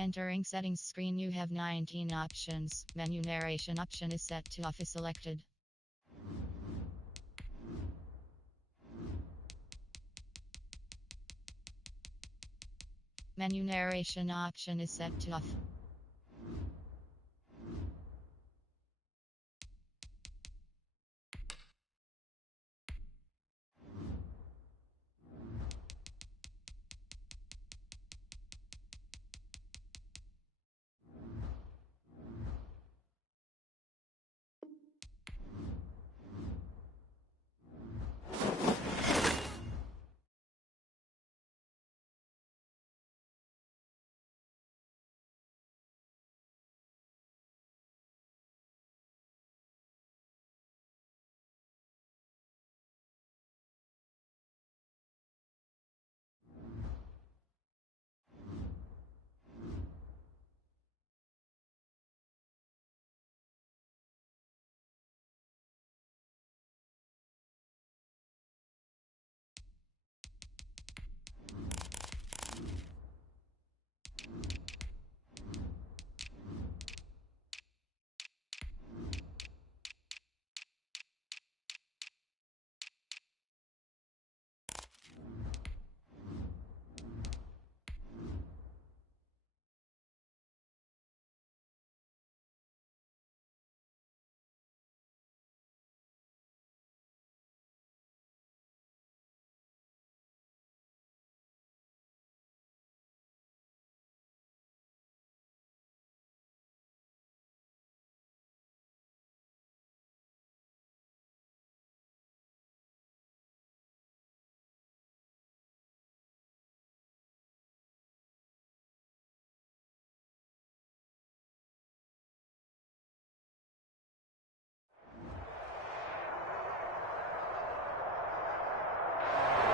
Entering settings screen, you have 19 options. Menu narration option is set to off is selected. Menu narration option is set to off.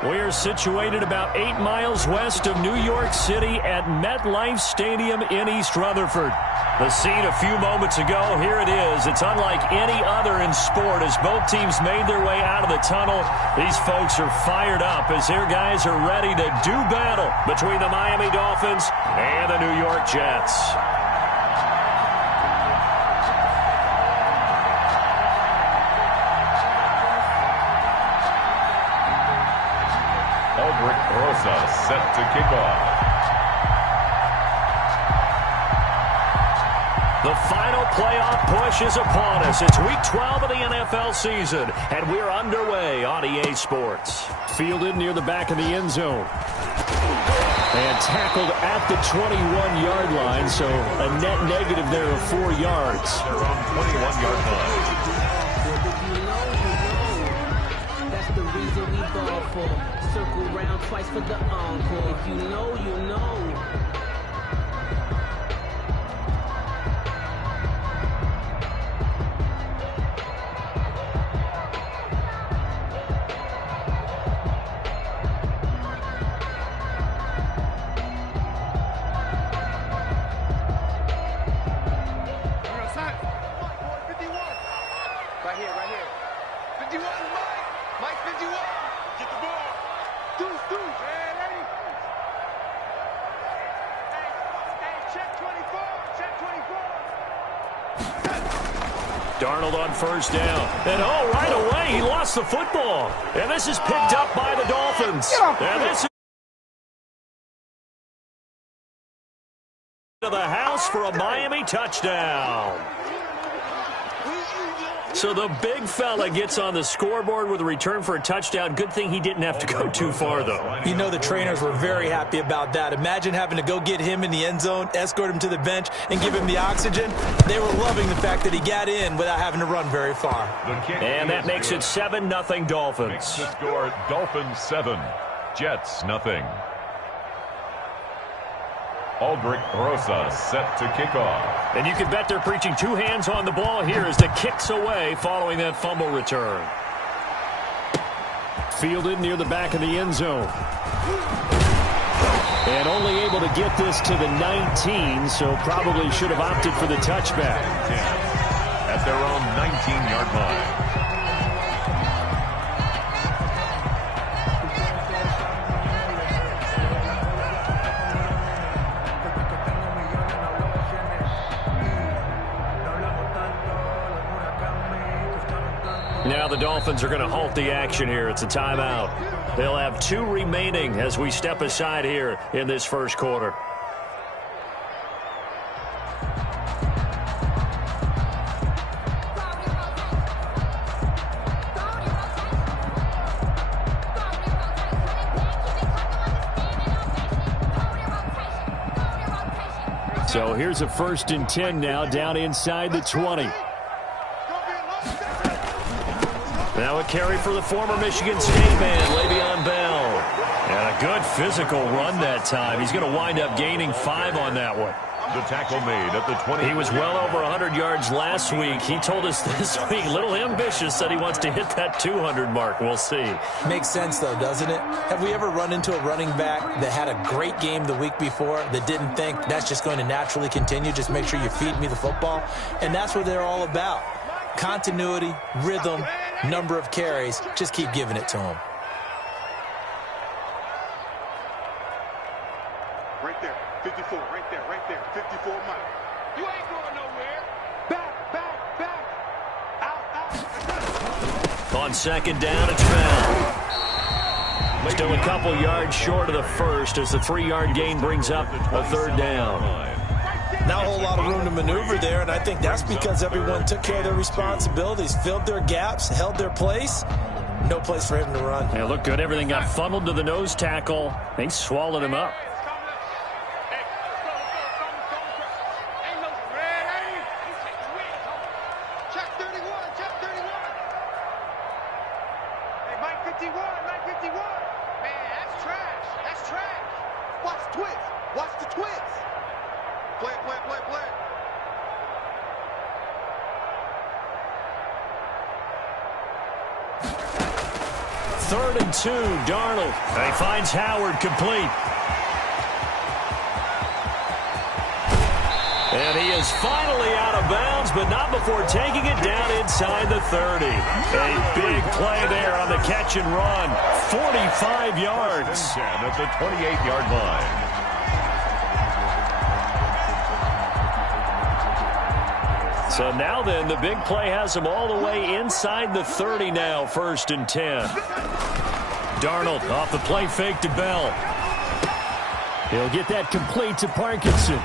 We're situated about 8 miles west of New York City at MetLife Stadium in East Rutherford. The scene a few moments ago, here it is. It's unlike any other in sport as both teams made their way out of the tunnel. These folks are fired up as their guys are ready to do battle between the Miami Dolphins and the New York Jets. Set to kick off. The final playoff push is upon us. It's week 12 of the NFL season, and we're underway on EA Sports. Fielded near the back of the end zone. And tackled at the 21-yard line, so a net negative there of 4 yards. They're on 21-yard line. That's the reason we ball for. Circle round twice for the encore. If you know, you know. Right here, right here. 51, Mike 51. Get the ball. Deuce. Ready? Hey, check 24. Check 24. Darnold on first down. And right away, he lost the football. And this is picked up by the Dolphins. And this is to the house for a Miami touchdown. So the big fella gets on the scoreboard with a return for a touchdown. Good thing he didn't have to go too far, though. You know the trainers were very happy about that. Imagine having to go get him in the end zone, escort him to the bench, and give him the oxygen. They were loving the fact that he got in without having to run very far. And that makes it 7-0 Dolphins. Makes the score Dolphins 7, Jets nothing. Aldrich Rosa set to kick off. And you can bet they're preaching two hands on the ball here as the kick's away following that fumble return. Fielded near the back of the end zone. And only able to get this to the 19, so probably should have opted for the touchback. At their own 19-yard line. Now the Dolphins are going to halt the action here. It's a timeout. They'll have 2 remaining as we step aside here in this first quarter. So here's a 1st and 10 now, down inside the 20. Now a carry for the former Michigan State man, Le'Veon Bell. And a good physical run that time. He's going to wind up gaining 5 on that one. The tackle made at the 20. He was well over 100 yards last week. He told us this week, a little ambitious, said he wants to hit that 200 mark. We'll see. Makes sense, though, doesn't it? Have we ever run into a running back that had a great game the week before that didn't think that's just going to naturally continue? Just make sure you feed me the football. And that's what they're all about. Continuity, rhythm, number of carries. Just keep giving it to him. Right there, 54, right there, 54 Mike. You ain't going nowhere. Back. Out. On 2nd down, it's Bell. Still a couple yards short of the first as the 3-yard gain brings up a 3rd down. Not a whole lot of room to maneuver there, and I think that's because everyone took care of their responsibilities, filled their gaps, held their place. No place for him to run. Yeah, looked good. Everything got funneled to the nose tackle. They swallowed him up. Watch the twist. Play. 3rd and 2, Darnold. He finds Howard complete. And he is finally out of bounds, but not before taking it down inside the 30. A big play there on the catch and run. 45 yards. 10 at the 28-yard line. So now then, the big play has him all the way inside the 30 now, 1st and 10. Darnold off the play fake to Bell. He'll get that complete to Parkinson.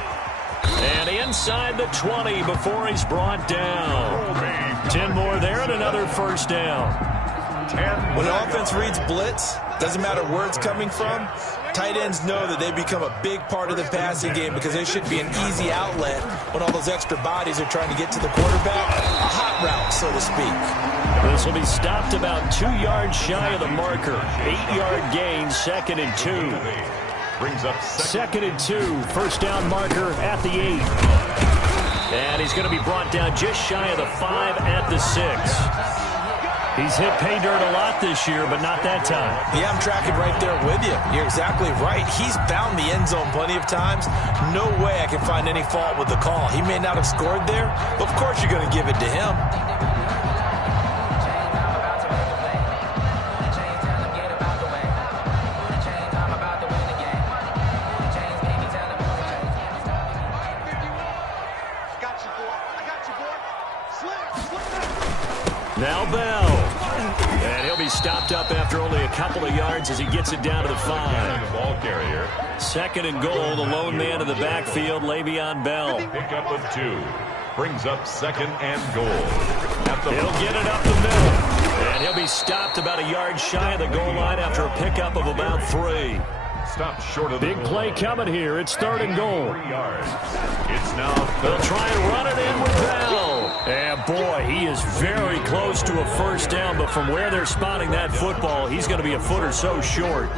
And inside the 20 before he's brought down. 10 more there and another 1st down. When the offense reads blitz, doesn't matter where it's coming from, tight ends know that they become a big part of the passing game because they should be an easy outlet when all those extra bodies are trying to get to the quarterback. A hot route, so to speak. This will be stopped about 2 yards shy of the marker. 8-yard gain, 2nd and 2. Brings up 2nd and 2, 1st down marker at the 8. And he's going to be brought down just shy of the 5 at the 6. He's hit pay dirt a lot this year, but not that time. Yeah, I'm tracking right there with you. You're exactly right. He's found the end zone plenty of times. No way I can find any fault with the call. He may not have scored there, but of course you're going to give it to him. Now Bell. And he'll be stopped up after only a couple of yards as he gets it down to the 5. Ball carrier. 2nd and goal, the lone man in the backfield, Le'Veon Bell. Pickup of 2. Brings up 2nd and goal. He'll get it up the middle. And he'll be stopped about a yard shy of the goal line after a pickup of about 3. Stopped short of the big play coming here. It's 3rd and goal. 3 yards. It's now they'll try and run it in with Bell. And boy, he is very close to a 1st down, but from where they're spotting that football, he's going to be a foot or so short.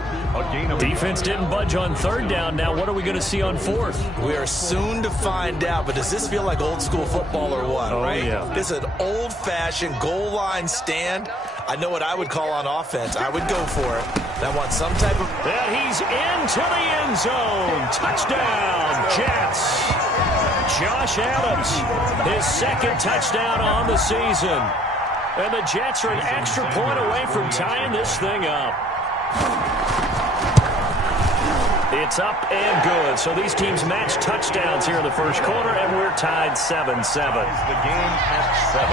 Defense didn't budge on 3rd down. Now what are we going to see on 4th? We are soon to find out, but does this feel like old school football or what, right? Yeah. This is an old-fashioned goal line stand. I know what I would call on offense. I would go for it. I want some type of... And he's into the end zone. Touchdown, Jets. Josh Adams, his 2nd touchdown on the season. And the Jets are an extra point away from tying this thing up. It's up and good. So these teams match touchdowns here in the first quarter, and we're tied 7-7. The game at 7.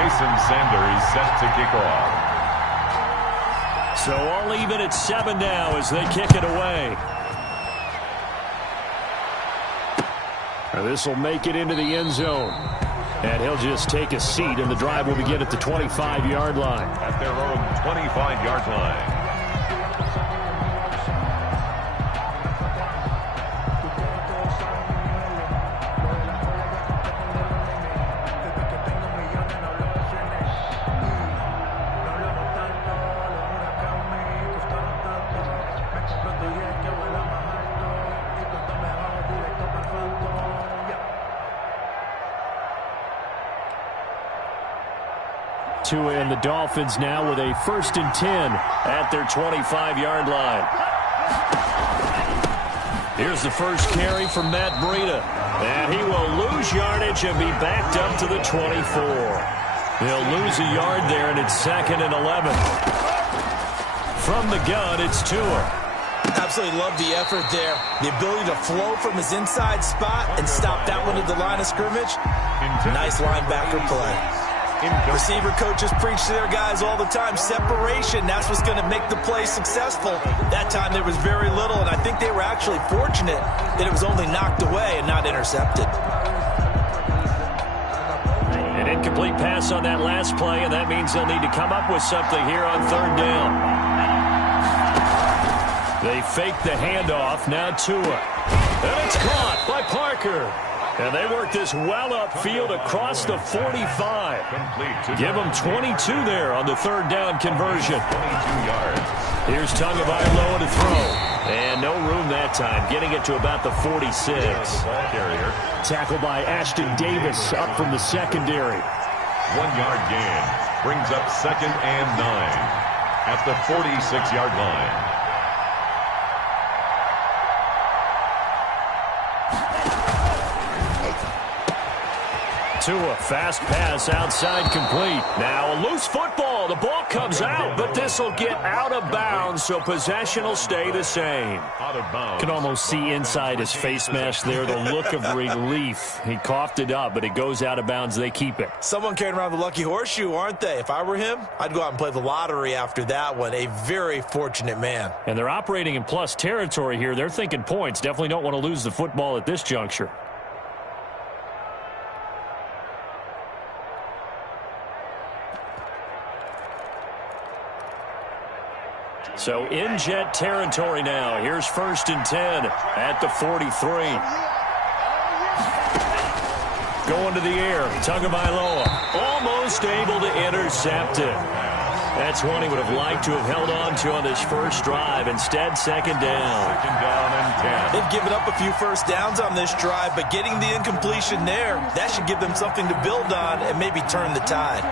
Jason Sanders set to kick off. So all even at 7 now as they kick it away. This will make it into the end zone. And he'll just take a seat, and the drive will begin at the 25-yard line. At their own 25-yard line. Tua and the Dolphins now with a 1st and 10 at their 25-yard line. Here's the first carry from Matt Breida. And he will lose yardage and be backed up to the 24. They'll lose a yard there, and it's 2nd and 11. From the gun, it's Tua. Absolutely love the effort there. The ability to flow from his inside spot and stop that one at the line of scrimmage. Nice linebacker play. Receiver coaches preach to their guys all the time. Separation, that's what's going to make the play successful. That time there was very little, and I think they were actually fortunate that it was only knocked away and not intercepted. An incomplete pass on that last play, and that means they'll need to come up with something here on 3rd down. They fake the handoff, now Tua. And it's caught by Parker. And they work this well upfield across the 45. Give them 22 there on the 3rd down conversion. 22 yards. Here's Tagovailoa to throw. And no room that time, getting it to about the 46. Ball carrier. Tackled by Ashton Davis up from the secondary. 1-yard gain. Brings up 2nd and 9 at the 46-yard line. Tua, fast pass outside complete. Now a loose football. The ball comes out, but this will get out of bounds, so possession will stay the same. Out of bounds. Can almost see inside his face mask there the look of relief. He coughed it up, but it goes out of bounds. They keep it. Someone carrying around the lucky horseshoe, aren't they? If I were him, I'd go out and play the lottery after that one. A very fortunate man. And they're operating in plus territory here. They're thinking points. Definitely don't want to lose the football at this juncture. So in Jet territory now. Here's 1st and 10 at the 43. Going to the air. Tagovailoa almost able to intercept it. That's one he would have liked to have held on to on this first drive. Instead, 2nd down. 2nd down and 10. They've given up a few first downs on this drive, but getting the incompletion there, that should give them something to build on and maybe turn the tide.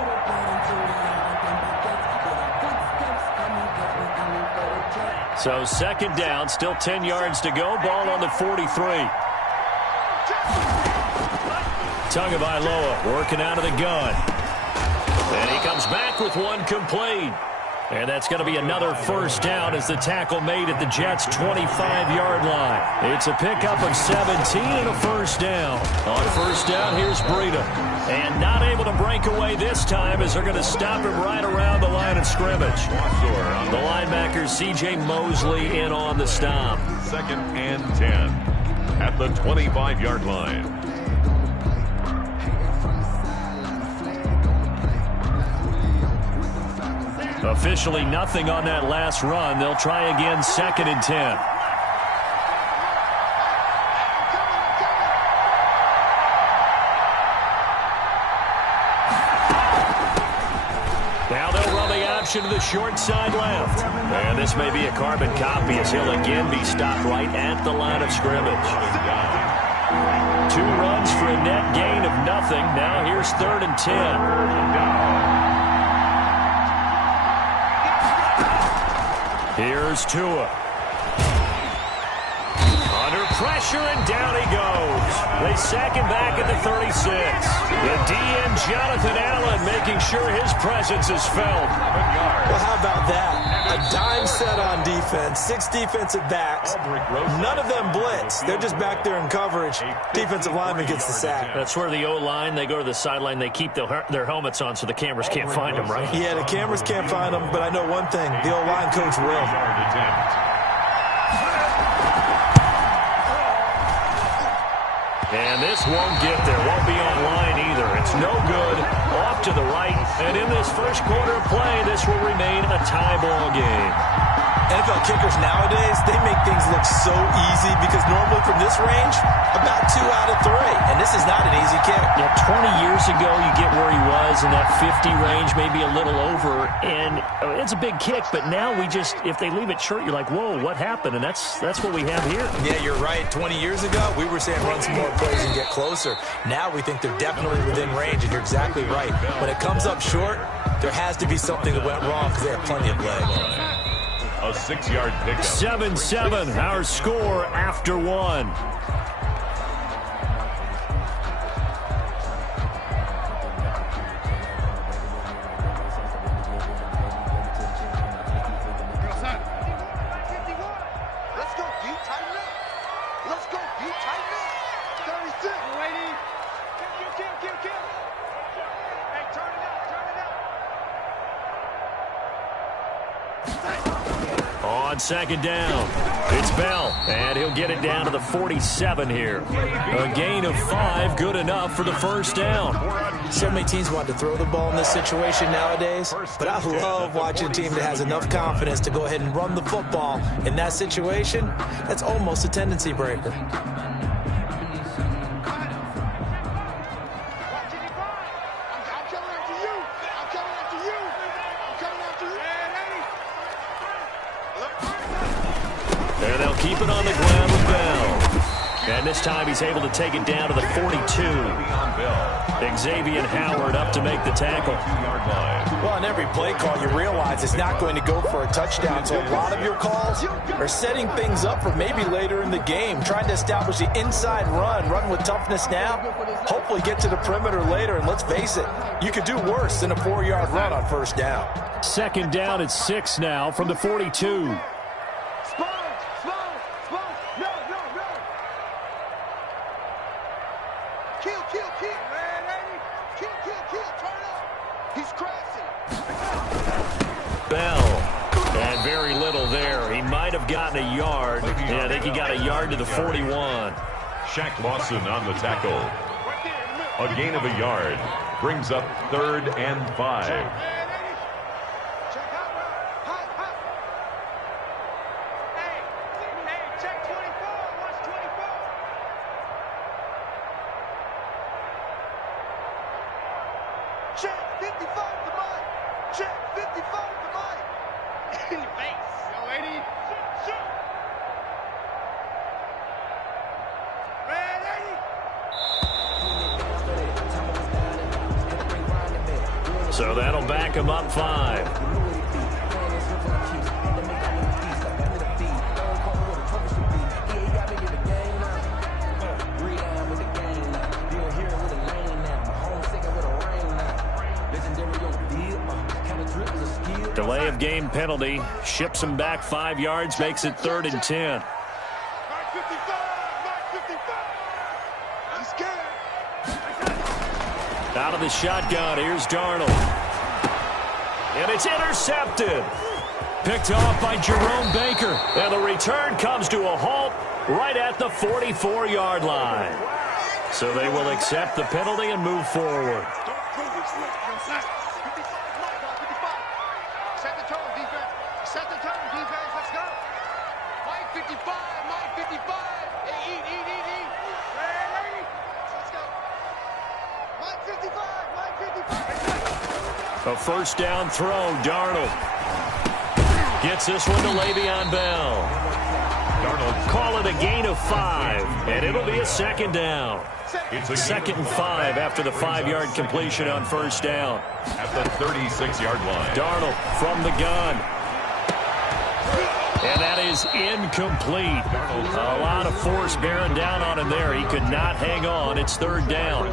So 2nd down, still 10 yards to go. Ball on the 43. Tagovailoa working out of the gun. And he comes back with one complete. And that's going to be another first down as the tackle made at the Jets' 25-yard line. It's a pickup of 17 and a first down. On first down, here's Breida. And not able to break away this time as they're going to stop him right around the line of scrimmage. The linebacker, C.J. Mosley, in on the stop. 2nd and 10 at the 25-yard line. Officially nothing on that last run. They'll try again, 2nd and 10. Now they'll run the option to the short side left. And this may be a carbon copy as he'll again be stopped right at the line of scrimmage. 2 runs for a net gain of nothing. Now here's 3rd and 10. Here's Tua. Under pressure, and down he goes. They sack him back at the 36. The DN, Jonathan Allen, making sure his presence is felt. Well, how about that? A dime set on defense. defense, 6 defensive backs. None of them blitz. They're just back there in coverage. Defensive lineman gets the sack. That's where the O-line, they go to the sideline, they keep their helmets on so the cameras can't find them, right? Yeah, the cameras can't find them, but I know one thing. The O-line coach will. And this won't get there. Won't be online either. It's no good. Off to the right. And in this first quarter of play, this will remain a tie ball game. NFL kickers nowadays, they make things look so easy because normally from this range, about 2 out of 3. And this is not an easy kick. Yeah, 20 years ago, you get where he was in that 50 range, maybe a little over. And it's a big kick, but now we just, if they leave it short, you're like, whoa, what happened? And that's what we have here. Yeah, you're right. 20 years ago, we were saying run some more plays and get closer. Now we think they're definitely within range, and you're exactly right. When it comes up short, there has to be something that went wrong because they have plenty of leg. A 6-yard pickup. 7-7, our score after 1. On second down, it's Bell, and he'll get it down to the 47 here. A gain of 5, good enough for the first down. So many teams want to throw the ball in this situation nowadays, but I love watching a team that has enough confidence to go ahead and run the football. In that situation, that's almost a tendency breaker. And they'll keep it on the ground with Bell. And this time he's able to take it down to the 42. Xavier Howard up to make the tackle. Well, on every play call, you realize it's not going to go for a touchdown. So a lot of your calls are setting things up for maybe later in the game, trying to establish the inside run with toughness now, hopefully get to the perimeter later. And let's face it, you could do worse than a 4-yard run on first down. Second down at 6 now from the 42. Bell, and very little there. He might have gotten a yard. Yeah, I think he got a yard to the 41. Shaq Lawson on the tackle. A gain of a yard brings up 3rd and 5. So that'll back him up 5. Delay of game penalty ships him back 5 yards, makes it 3rd and 10. Out of the shotgun, here's Darnold. And it's intercepted. Picked off by Jerome Baker. And the return comes to a halt right at the 44-yard line. So they will accept the penalty and move forward. Set the tone, defense. Set the tone, defense. Let's go. Mike 55, Mike 55. Hey, eat. Ready? Let's go. Mike 55, Mike 55. A first down throw, Darnold. Gets this one to Le'Veon Bell. Darnold call it a gain of 5, and it'll be a second down. It's a 2nd and 5 after the 5-yard completion on first down. At the 36-yard line. Darnold from the gun. And that is incomplete. A lot of force bearing down on him there. He could not hang on. It's 3rd down.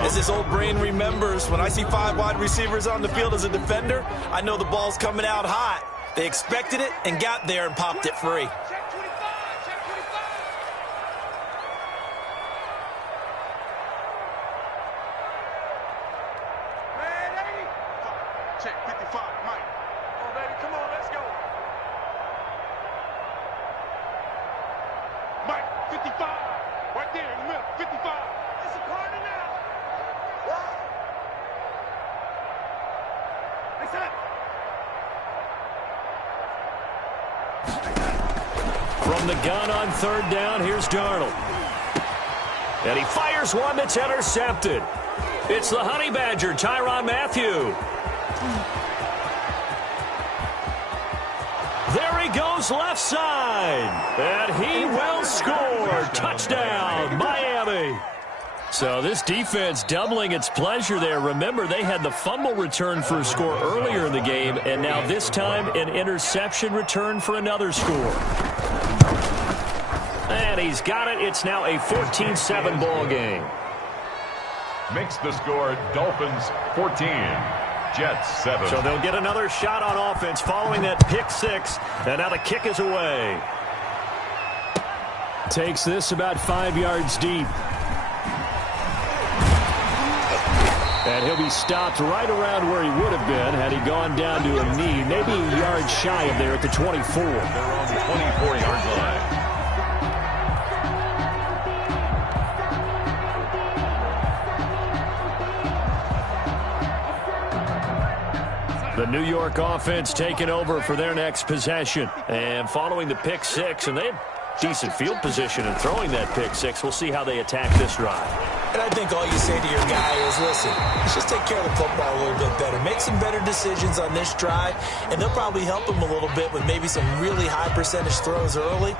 As his old brain remembers, when I see 5 wide receivers on the field as a defender, I know the ball's coming out hot. They expected it and got there and popped it free. Check 25, check 25. Ready? Check 55, Mike. Come on, baby, come on, let's go. Mike, 55. Right there in the middle, 55. It's a corner now. Next time. From the gun on third down, here's Darnold. And he fires one that's intercepted. It's the Honey Badger, Tyrann Mathieu. There he goes left side. And he will score. Touchdown, Miami. So this defense doubling its pleasure there. Remember, they had the fumble return for a score earlier in the game, and now this time an interception return for another score. And he's got it. It's now a 14-7 ball game. Makes the score Dolphins 14, Jets 7. So they'll get another shot on offense following that pick six, and now the kick is away. Takes this about 5 yards deep. And he'll be stopped right around where he would have been had he gone down to a knee, maybe a yard shy of there at the 24. They're on the 24-yard line. The New York offense taking over for their next possession. And following the pick six, and they have decent field position in throwing that pick six. We'll see how they attack this drive. And I think all you say to your guy is, listen, let's just take care of the football a little bit better. Make some better decisions on this drive, and they'll probably help him a little bit with maybe some really high percentage throws early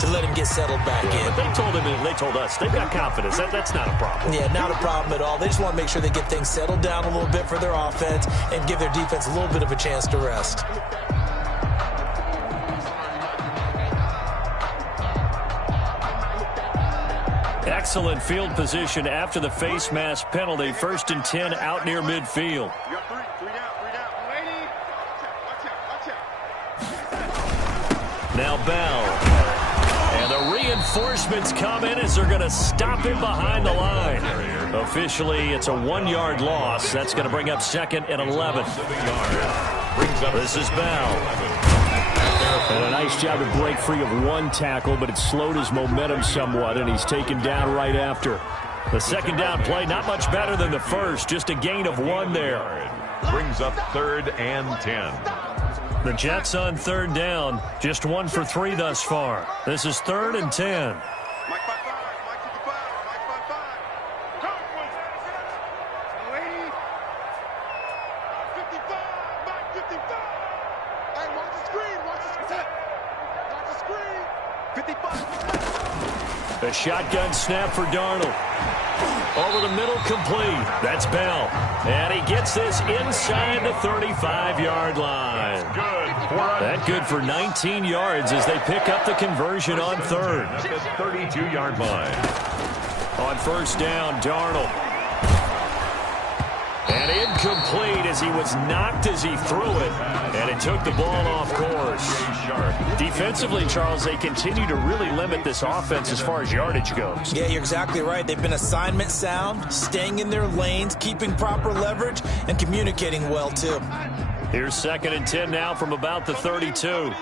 to let him get settled back in. But they told him, and they told us, they've got confidence. That's not a problem. Yeah, not a problem at all. They just want to make sure they get things settled down a little bit for their offense and give their defense a little bit of a chance to rest. Excellent field position after the face mask penalty. 1st and 10 out near midfield. You got three down. Ready? Watch out. Now Bell. And the reinforcements come in as they're going to stop him behind the line. Officially, it's a 1-yard loss. That's going to bring up 2nd and 11. This is Bell. And a nice job to break free of one tackle, but it slowed his momentum somewhat, and he's taken down right after. The second down play, not much better than the first, just a gain of 1 there. Brings up 3rd and 10. The Jets on 3rd down, just 1 for 3 thus far. This is 3rd and 10. Mike 55, Mike 55, Mike 55. Go, ready? 55, Mike 55. Hey, watch the screen, watch the screen. 55. A shotgun snap for Darnold. Over the middle, complete. That's Bell. And he gets this inside the 35-yard line. That good for 19 yards as they pick up the conversion on 3rd. At the 32-yard line. On 1st down, Darnold. And incomplete as he was knocked as he threw it. And it took the ball off course. Defensively, Charles, they continue to really limit this offense as far as yardage goes. Yeah, you're exactly right. They've been assignment sound, staying in their lanes, keeping proper leverage, and communicating well, too. Here's 2nd and 10 now from about the 32.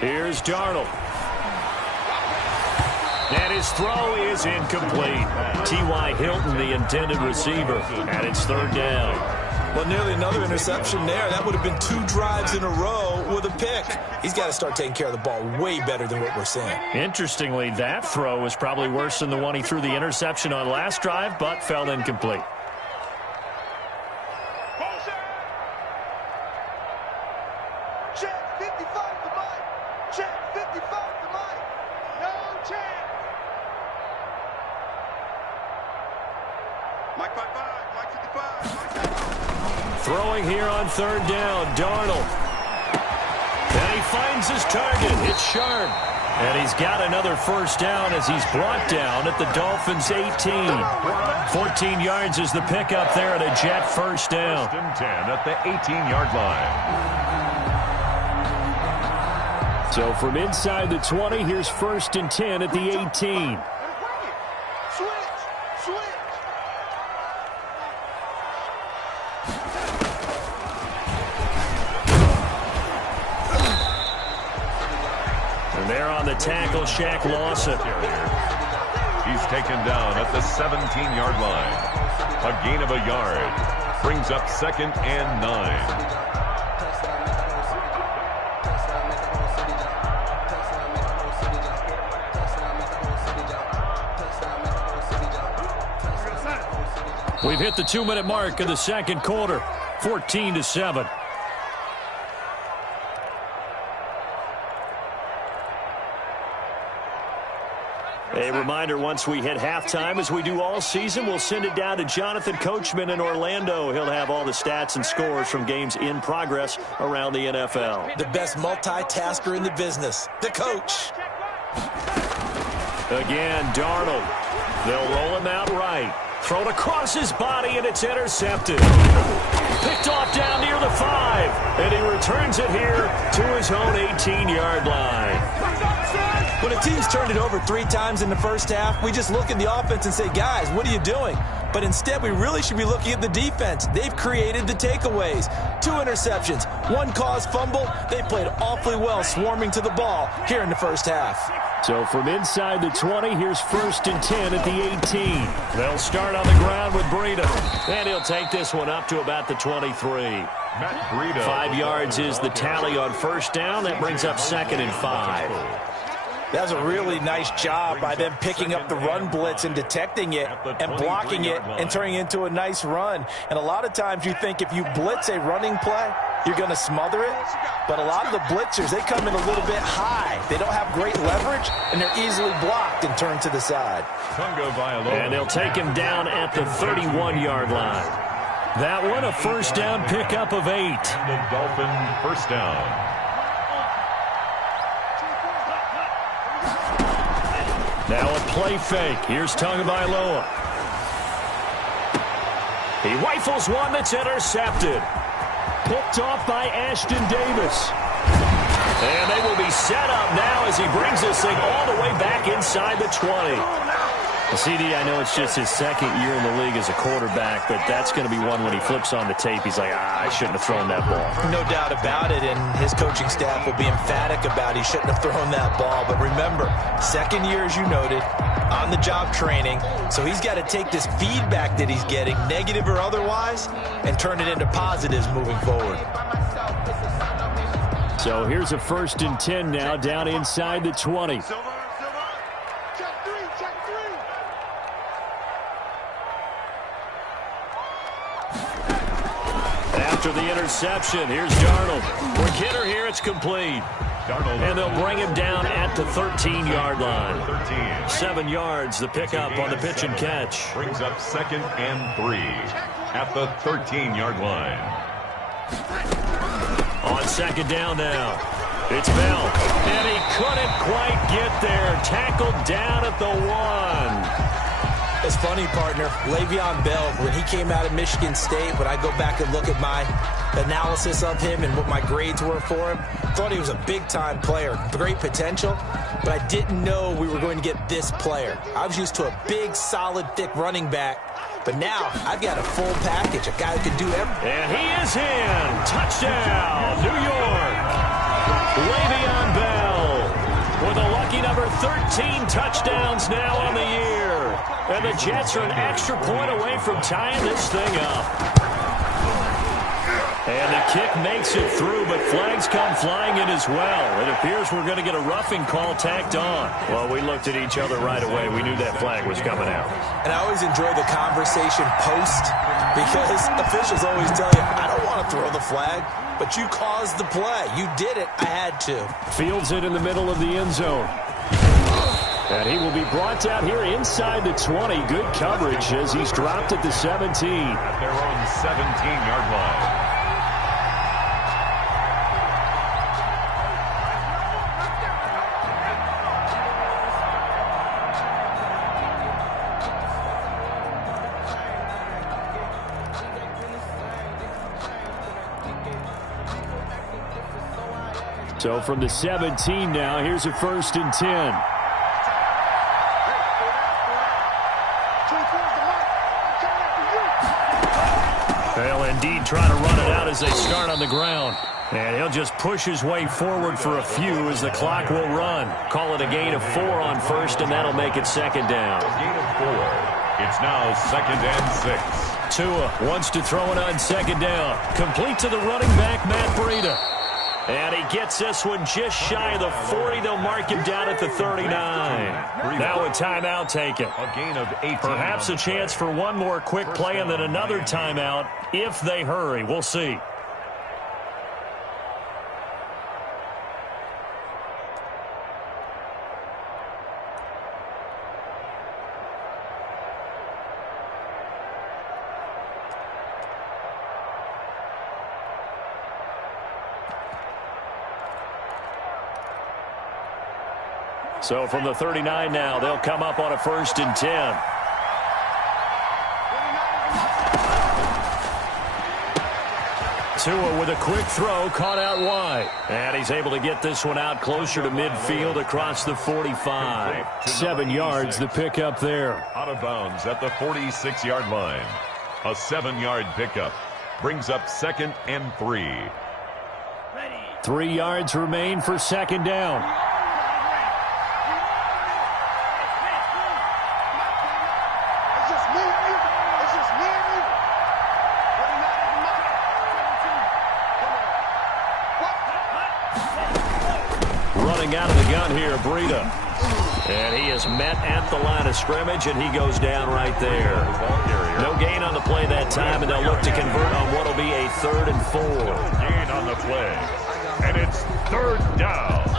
Here's Darnold. And his throw is incomplete. T.Y. Hilton, the intended receiver, and it's 3rd down. Well, nearly another interception there. That would have been 2 drives in a row with a pick. He's got to start taking care of the ball way better than what we're seeing. Interestingly, that throw was probably worse than the one he threw the interception on last drive, but fell incomplete. Check 55 to Mike. Check 55 to Mike. No check. Mike 55, Mike 55, Mike 55. Throwing here on 3rd down, Darnold. And he finds his target. It's sharp. And he's got another first down as he's brought down at the Dolphins' 18. 14 yards is the pickup there at a Jet first down. First and 10 at the 18-yard line. So from inside the 20, here's first and 10 at the 18. And they're on the tackle, Shaq Lawson. He's taken down at the 17-yard line. A gain of a yard. Brings up second and 9. We've hit the 2-minute mark of the second quarter, 14-7. A reminder, once we hit halftime, as we do all season, we'll send it down to Jonathan Coachman in Orlando. He'll have all the stats and scores from games in progress around the NFL. The best multitasker in the business, the coach. Again, Darnold. They'll roll him out right. Thrown across his body, and it's intercepted. Picked off down near the 5, and he returns it here to his own 18-yard line. When a team's turned it over 3 times in the first half, we just look at the offense and say, guys, what are you doing? But instead, we really should be looking at the defense. They've created the takeaways. 2 interceptions, 1 caused fumble. They played awfully well swarming to the ball here in the first half. So from inside the 20, here's first and 10 at the 18. They'll start on the ground with Breida. And he'll take this one up to about the 23. Matt Breida. 5 yards is the tally on first down. That brings up second and 5. That was a really nice job by them picking up the run blitz and detecting it and blocking it and turning it into a nice run. And a lot of times you think if you blitz a running play, you're going to smother it. But a lot of the blitzers, they come in a little bit high. They don't have great leverage, and they're easily blocked and turned to the side. And they'll take him down at the 31-yard line. That one, a first down pickup of 8. The Dolphin first down. Now a play fake. Here's Tagovailoa. He rifles one that's intercepted. Picked off by Ashton Davis. And they will be set up now as he brings this thing all the way back inside the 20. CD, I know it's just his second year in the league as a quarterback, but that's going to be one when he flips on the tape. He's like, I shouldn't have thrown that ball. No doubt about it, and his coaching staff will be emphatic about he shouldn't have thrown that ball. But remember, second year, as you noted, on-the-job training, so he's got to take this feedback that he's getting, negative or otherwise, and turn it into positives moving forward. So here's a first and 10 now down inside the 20. After the interception, here's Darnold. For Kidder here, it's complete. And they'll bring him down at the 13-yard line. 7 yards, the pickup on the pitch and catch. Brings up second and 3 at the 13-yard line. On second down now, it's Bell. And he couldn't quite get there. Tackled down at the 1. It's funny, partner. Le'Veon Bell, when he came out of Michigan State, when I go back and look at my analysis of him and what my grades were for him, thought he was a big-time player, great potential, but I didn't know we were going to get this player. I was used to a big, solid, thick running back, but now I've got a full package, a guy who can do everything. And he is in. Touchdown, New York. Le'Veon Bell with a lucky number 13 touchdowns now on the year. And the Jets are an extra point away from tying this thing up. And the kick makes it through, but flags come flying in as well. It appears we're going to get a roughing call tacked on. Well, we looked at each other right away. We knew that flag was coming out. And I always enjoy the conversation post because officials always tell you, I don't want to throw the flag, but you caused the play. You did it. I had to. Fields it in the middle of the end zone. And he will be brought down here inside the 20. Good coverage as he's dropped at the 17. At their own 17-yard line. So from the 17 now, here's a 1st and 10. They'll indeed try to run it out as they start on the ground. And he'll just push his way forward for a few as the clock will run. Call it a gain of 4 on 1st, and that'll make it 2nd down. A gain of 4. It's now 2nd and 6. Tua wants to throw it on 2nd down. Complete to the running back, Matt Breida. And he gets this one just shy of the 40. They'll mark him down at the 39. Now a timeout taken. A gain of 8. Perhaps a chance for one more quick play and then another timeout if they hurry. We'll see. So from the 39 now, they'll come up on a 1st and 10. Tua with a quick throw, caught out wide. And he's able to get this one out closer to midfield across the 45. 7 yards, the pickup there. Out of bounds at the 46-yard line. A 7-yard pickup brings up 2nd and 3. 3 yards remain for 2nd down. Out of the gun here, Breida. And he is met at the line of scrimmage, and he goes down right there. No gain on the play that time, and they'll look to convert on what will be a 3rd and 4. Gain on the play. And it's 3rd down.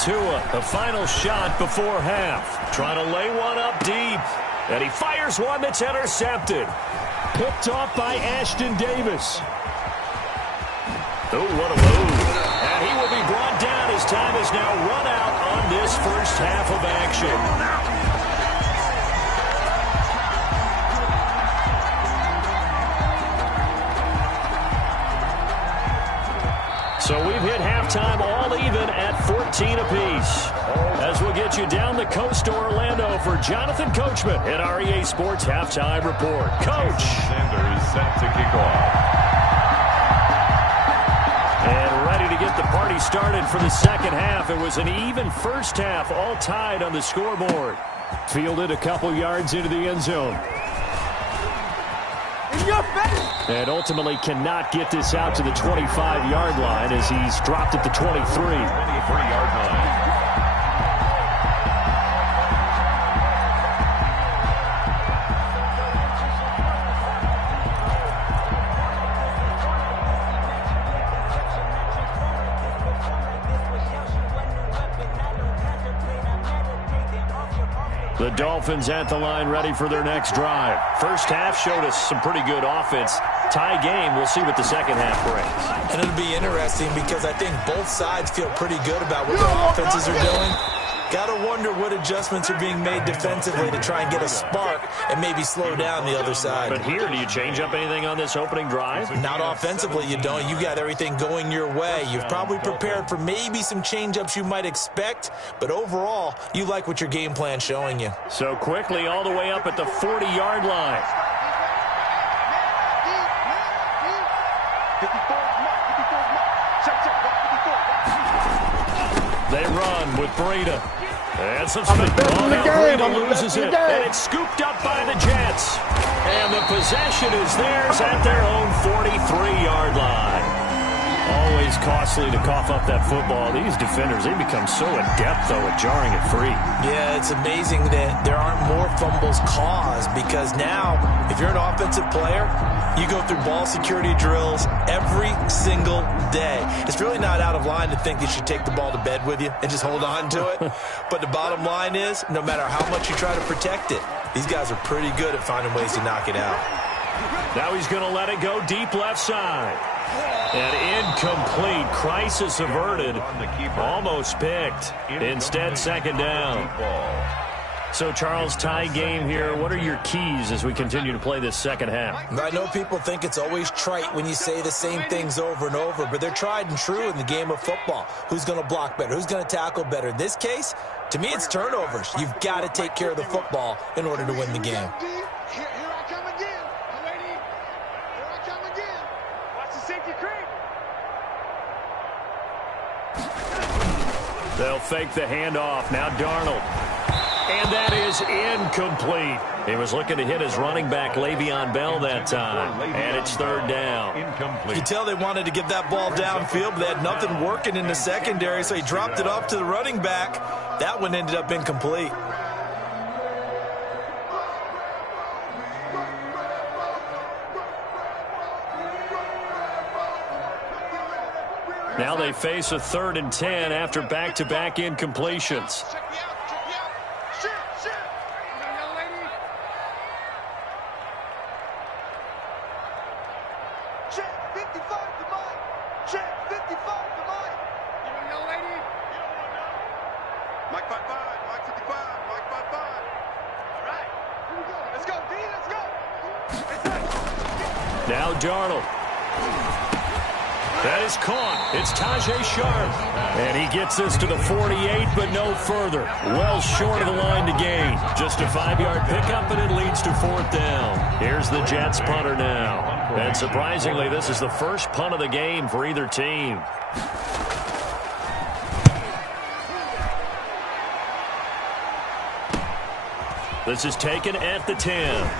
Tua, the final shot before half. Trying to lay one up deep. And he fires one that's intercepted. Picked off by Ashton Davis. Oh, what a move. And he will be brought down. His time is now run out on this first half of action. So we've hit halftime all even at 14 apiece. As we'll get you down the coast to Orlando for Jonathan Coachman at our EA Sports Halftime Report. Coach. Sanders set to kick off. And ready to get the party started for the second half. It was an even first half, all tied on the scoreboard. Fielded a couple yards into the end zone. And ultimately cannot get this out to the 25-yard line as he's dropped at the 23. 23-yard line. The Dolphins at the line ready for their next drive. First half showed us some pretty good offense. Tie game, we'll see what the second half brings. And it'll be interesting because I think both sides feel pretty good about what their offenses are doing. Got to wonder what adjustments are being made defensively to try and get a spark and maybe slow down the other side. But here, do you change up anything on this opening drive? Not offensively, you don't. You got everything going your way. You've probably prepared for maybe some change-ups you might expect, but overall, you like what your game plan's showing you. So quickly all the way up at the 40-yard line. They run with Breida. And some spin. Breida loses it. And it's scooped up by the Jets. And the possession is theirs at their own 43-yard line. Always costly to cough up that football. These defenders, they become so adept, though, at jarring it free. Yeah, it's amazing that there aren't more fumbles caused because now, if you're an offensive player, you go through ball security drills every single day. It's really not out of line to think you should take the ball to bed with you and just hold on to it. But the bottom line is, no matter how much you try to protect it, these guys are pretty good at finding ways to knock it out. Now he's going to let it go deep left side. And incomplete. Crisis averted. Almost picked. Instead, second down. So, Charles, tie game here. What are your keys as we continue to play this second half? I know people think it's always trite when you say the same things over and over, but they're tried and true in the game of football. Who's going to block better? Who's going to tackle better? In this case, to me, it's turnovers. You've got to take care of the football in order to win the game. Here I come again. I'm ready. Here I come again. Watch the safety creep. They'll fake the handoff. Now Darnold. And that is incomplete. He was looking to hit his running back, Le'Veon Bell, that time. And it's third down. You can tell they wanted to get that ball downfield, but they had nothing working in the secondary, so he dropped it off to the running back. That one ended up incomplete. Now they face a 3rd and 10 after back-to-back incompletions. Check me out. Check me out. Shoot. Young lady. Check 55 to mine. Check 55 to mine. Young lady. You don't want to know. Mike 55. Mike 55. Mike 55. All right. Here we go. Let's go, D. Let's go. Now Darnold. That is caught. It's Tajay Sharp. And he gets this to the 48, but no further. Well short of the line to gain. Just a 5-yard pickup, and it leads to 4th down. Here's the Jets punter now. And surprisingly, this is the first punt of the game for either team. This is taken at the 10.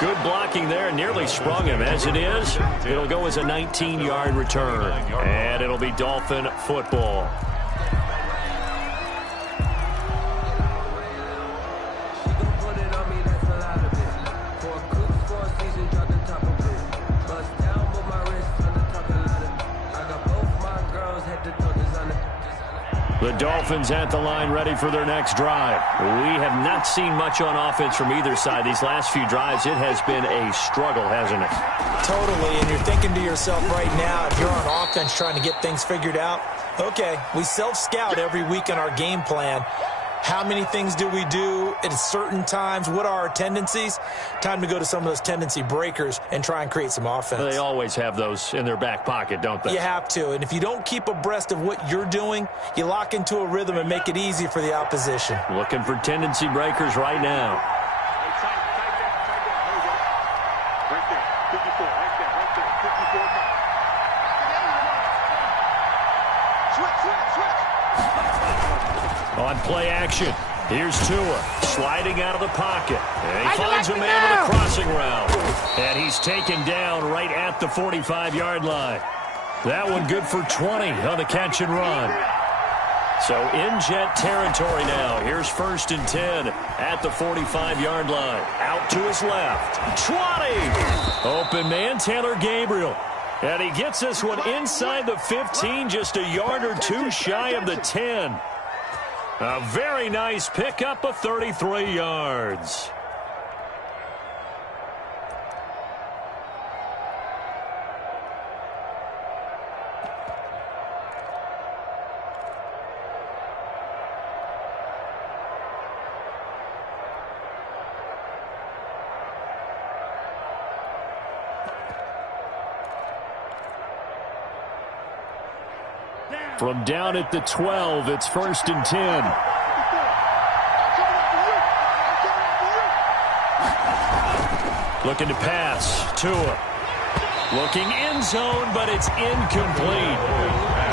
Good blocking there, nearly sprung him. As it is, it'll go as a 19-yard return. And it'll be Dolphin football. The Dolphins at the line ready for their next drive. We have not seen much on offense from either side. These last few drives, it has been a struggle, hasn't it? Totally, and you're thinking to yourself right now, if you're on offense trying to get things figured out, okay, we self-scout every week in our game plan. How many things do we do at certain times? What are our tendencies? Time to go to some of those tendency breakers and try and create some offense. They always have those in their back pocket, don't they? You have to, and if you don't keep abreast of what you're doing, you lock into a rhythm and make it easy for the opposition. Looking for tendency breakers right now. Right there. 54. Right there. 54. Switch. On play action, here's Tua sliding out of the pocket. And he finds a man with a crossing route. And he's taken down right at the 45-yard line. That one good for 20 on the catch and run. So in Jet territory now. Here's 1st and 10 at the 45-yard line. Out to his left. 20! Open man, Taylor Gabriel. And he gets this one inside the 15, just a yard or two shy of the 10. A very nice pickup of 33 yards. From down at the 12, it's 1st and 10. Looking to pass. Tua. Looking end zone, but it's incomplete.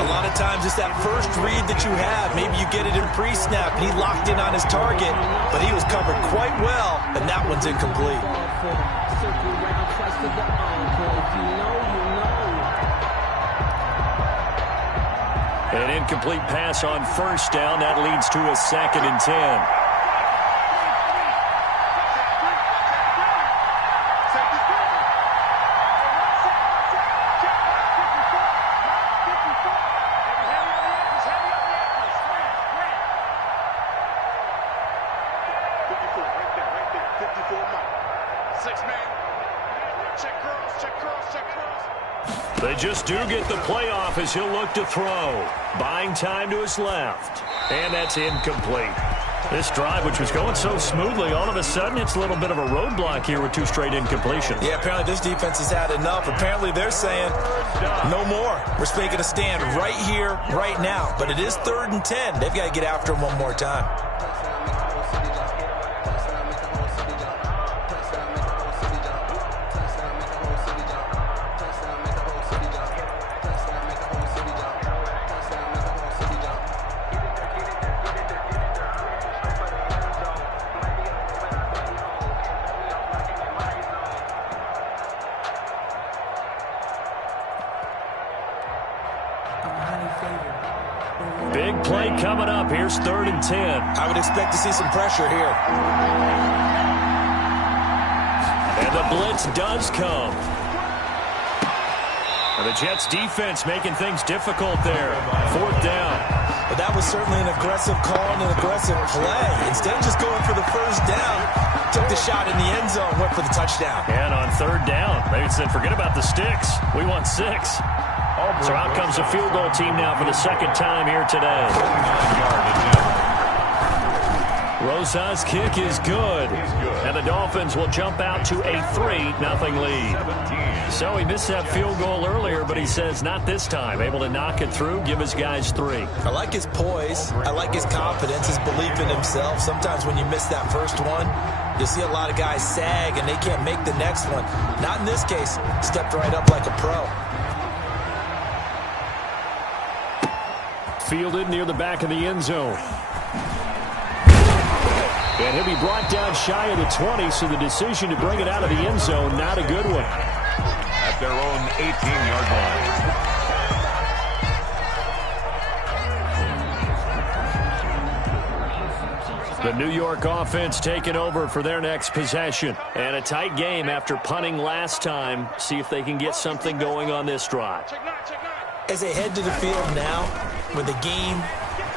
A lot of times it's that first read that you have. Maybe you get it in pre-snap, and he locked in on his target, but he was covered quite well, and that one's incomplete. for. Circle round twice for the encore. If you know, you know. An incomplete pass on first down. That leads to a 2nd and 10. They just do get the playoff as he'll look to throw. Buying time to his left. And that's incomplete. This drive, which was going so smoothly, all of a sudden it's a little bit of a roadblock here with 2 straight incompletions. Yeah, apparently this defense has had enough. Apparently they're saying no more. We're making a stand right here, right now. But it is 3rd and 10. They've got to get after him one more time. Big play coming up. Here's 3rd and 10. I would expect to see some pressure here. And the blitz does come. And the Jets defense making things difficult there. 4th down. But that was certainly an aggressive call and an aggressive play. Instead of just going for the first down, took the shot in the end zone, went for the touchdown. And on 3rd down, they said, forget about the sticks. We want 6. So out comes the field goal team now for the 2nd time here today. Rosa's kick is good. And the Dolphins will jump out to a 3-0 lead. So he missed that field goal earlier, but he says not this time. Able to knock it through, give his guys 3. I like his poise. I like his confidence, his belief in himself. Sometimes when you miss that first one, you see a lot of guys sag and they can't make the next one. Not in this case. Stepped right up like a pro. Fielded near the back of the end zone. And he'll be brought down shy of the 20, so the decision to bring it out of the end zone, not a good one. At their own 18-yard line. The New York offense taking over for their next possession. And a tight game after punting last time. See if they can get something going on this drive. As they head to the field now, with the game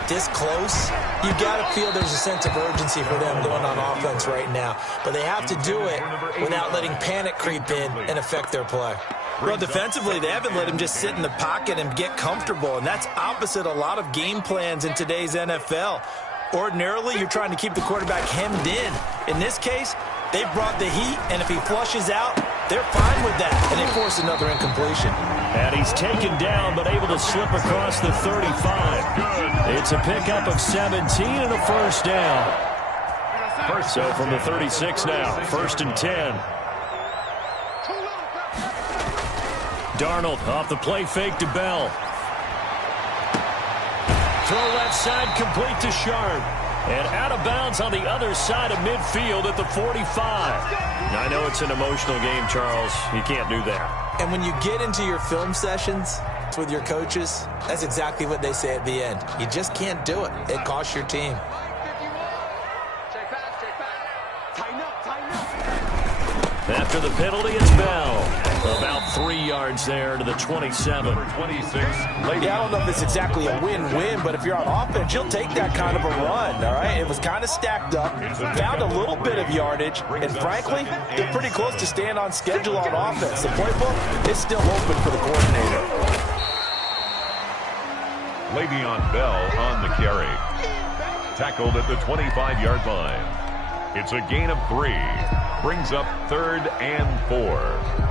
this close, you've got to feel there's a sense of urgency for them going on offense right now. But they have to do it without letting panic creep in and affect their play. Well, defensively, they haven't let him just sit in the pocket and get comfortable, and that's opposite a lot of game plans in today's NFL. Ordinarily, you're trying to keep the quarterback hemmed in. In this case, they've brought the heat, and if he flushes out, they're fine with that, and they force another incompletion. And he's taken down, but able to slip across the 35. It's a pickup of 17 and a first down. So from the 36 now, 1st and 10. Darnold off the play fake to Bell. Throw left side, complete to Sharp. And out of bounds on the other side of midfield at the 45. Now, I know it's an emotional game, Charles. You can't do that. And when you get into your film sessions with your coaches, that's exactly what they say at the end. You just can't do it. It costs your team. After the penalty, it's Bell. About 3 yards there to the 27. Number 26. Yeah, I don't know if it's exactly a win-win, but if you're on offense, you'll take that kind of a run, all right? It was kind of stacked up, found a little bit of yardage, and frankly, they're pretty close to staying on schedule on offense. The playbook is still open for the coordinator. Le'Veon Bell on the carry. Tackled at the 25-yard line. It's a gain of 3. Brings up 3rd and 4.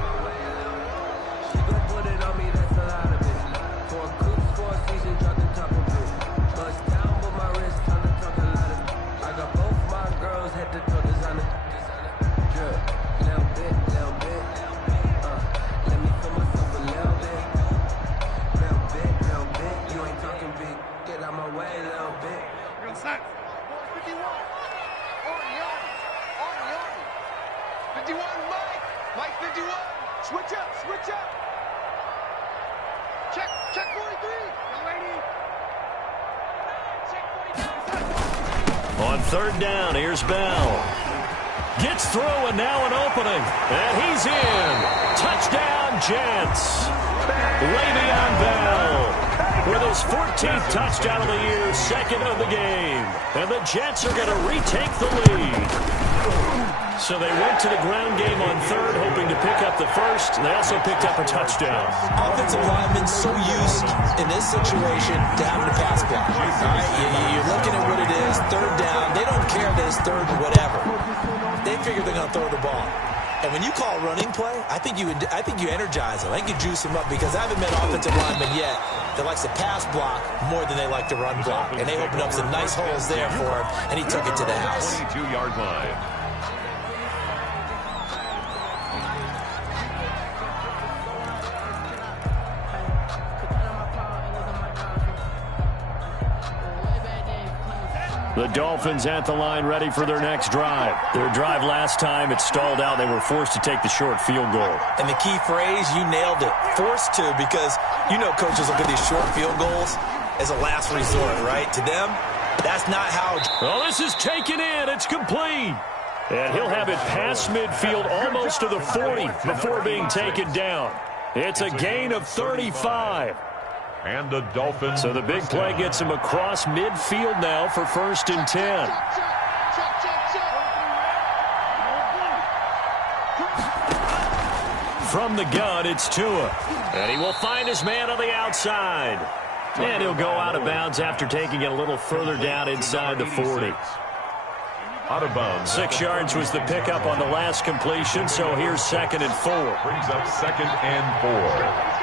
51, Mike. Mike 51. Switch up, switch up. Check 43. Young lady. Check 42. On third down, here's Bell. Gets through and now an opening. And he's in. Touchdown, Jets. Le'Veon Bell with his 14th touchdown of the year, second of the game. And the Jets are going to retake the lead. So they went to the ground game on third, hoping to pick up the first. They also picked up a touchdown. Offensive linemen so used in this situation to having a pass block. All right, you're looking at what it is, third down. They don't care that it's third and whatever. They figure they're going to throw the ball. And when you call running play, I think you energize them. I think you juice them up because I haven't met offensive linemen yet that likes to pass block more than they like to run block. And they opened up some nice holes there for him, and he took it to the house. 22-yard line. The Dolphins at the line ready for their next drive. Their drive last time, it stalled out. They were forced to take the short field goal. And the key phrase, you nailed it. Forced to, because you know coaches look at these short field goals as a last resort, right? To them, that's not how. Oh, this is taken in. It's complete. And he'll have it past midfield almost to the 40 before being taken down. It's a gain of 35. And the Dolphins. So the big play gets him across midfield now for 1st and 10. From the gun, it's Tua. And he will find his man on the outside. And he'll go out of bounds after taking it a little further down inside the 40. Out of bounds. 6 yards was the pickup on the last completion, so here's 2nd and 4. Brings up 2nd and 4.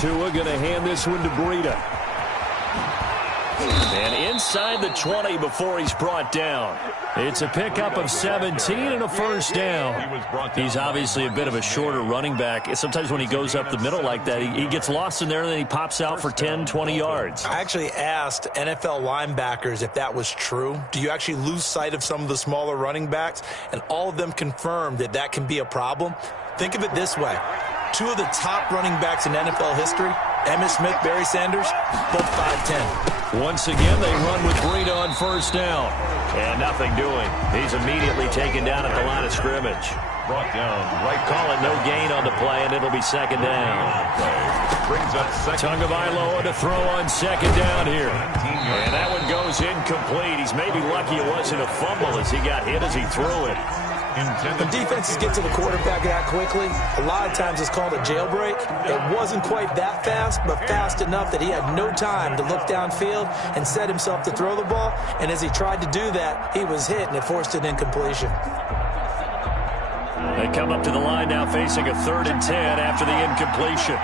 Tua going to hand this one to Breida. And inside the 20 before he's brought down. It's a pickup of 17 and a 1st down. He's obviously a bit of a shorter running back. Sometimes when he goes up the middle like that, he gets lost in there and then he pops out for 10, 20 yards. I actually asked NFL linebackers if that was true. Do you actually lose sight of some of the smaller running backs? And all of them confirmed that that can be a problem. Think of it this way. 2 of the top running backs in NFL history, Emmitt Smith, Barry Sanders, both 5'10". Once again, they run with Breida on 1st down. And nothing doing. He's immediately taken down at the line of scrimmage. Brought down right. Call it no gain on the play, and it'll be 2nd down. Brings up 2nd. Tagovailoa to throw on 2nd down here. And that one goes incomplete. He's maybe lucky it wasn't a fumble as he got hit as he threw it. When defenses get to the quarterback that quickly, a lot of times it's called a jailbreak. It wasn't quite that fast, but fast enough that he had no time to look downfield and set himself to throw the ball. And as he tried to do that, he was hit, and it forced an incompletion. They come up to the line now facing a 3rd and 10 after the incompletion.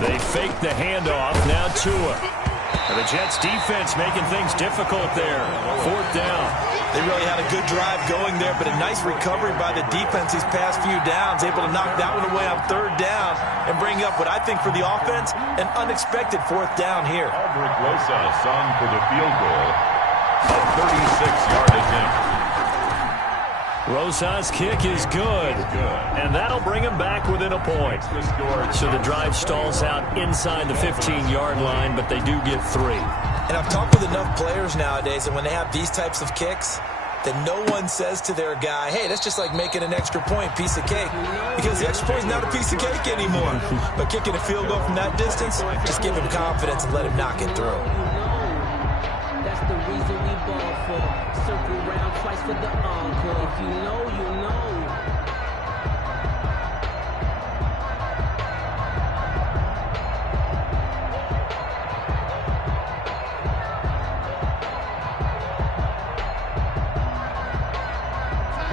They fake the handoff. Now Tua. And the Jets defense making things difficult there. 4th down. They really had a good drive going there, but a nice recovery by the defense these past few downs, able to knock that one away on 3rd down and bring up what I think for the offense, an unexpected 4th down here. Albert Rosas on for the field goal. A 36-yard attempt. Rosas' kick is good. And that'll bring him back within a point. So the drive stalls out inside the 15-yard line, but they do get 3. And I've talked with enough players nowadays, and when they have these types of kicks, that no one says to their guy, hey, that's just like making an extra point, piece of cake. Because the extra point is not a piece of cake anymore. But kicking a field goal from that distance, just give him confidence and let him knock it through. That's the reason we ball for. Circle round twice for the encore. If you know, you know.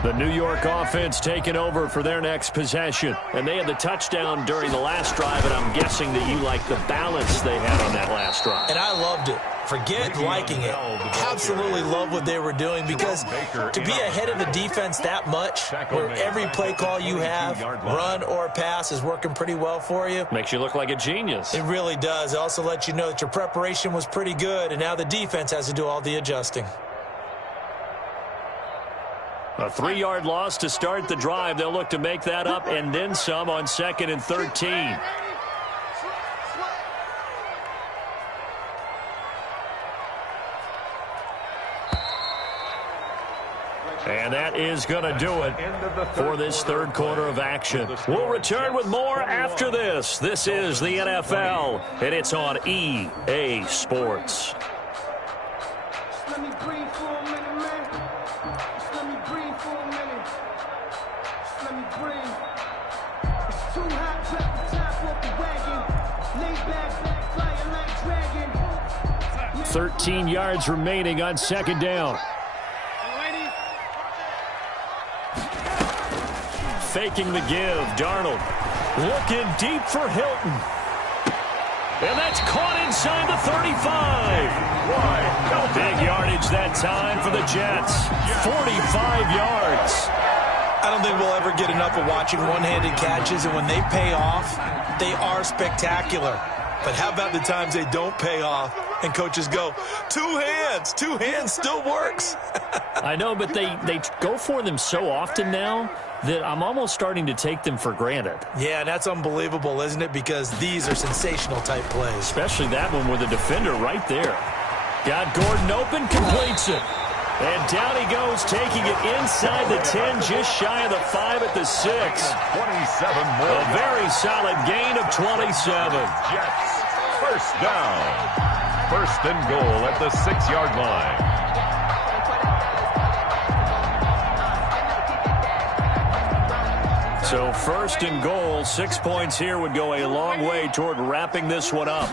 The New York offense taking over for their next possession. And they had the touchdown during the last drive, and I'm guessing that you like the balance they had on that last drive. And I loved it. Forget liking it. Absolutely love what they were doing, because to be ahead of the defense that much, where every play call you have, run or pass, is working pretty well for you. Makes you look like a genius. It really does. It also lets you know that your preparation was pretty good, and now the defense has to do all the adjusting. A 3-yard loss to start the drive. They'll look to make that up and then some on 2nd and 13. And that is going to do it for this third quarter of action. We'll return with more after this. This is the NFL, and it's on EA Sports. Let me breathe for a minute, man. Just let me breathe for a minute. Just let me breathe. It's too hot, drop the top off the wagon. Lay back, flying like dragon. 13 yards remaining on 2nd down. Faking the give, Darnold looking deep for Hilton. And that's caught inside the 35. Big yardage that time for the Jets. 45 yards. I don't think we'll ever get enough of watching one-handed catches, and when they pay off, they are spectacular. But how about the times they don't pay off and coaches go, two hands still works. I know, but they go for them so often now that I'm almost starting to take them for granted. Yeah, that's unbelievable, isn't it? Because these are sensational type plays. Especially that one with the defender right there. Got Gordon open, completes it. And down he goes, taking it inside the 10, just shy of the 5 at the 6. 27 more. A very solid gain of 27. Jets, first down. First and goal at the 6-yard line. So first and goal, 6 points here would go a long way toward wrapping this one up.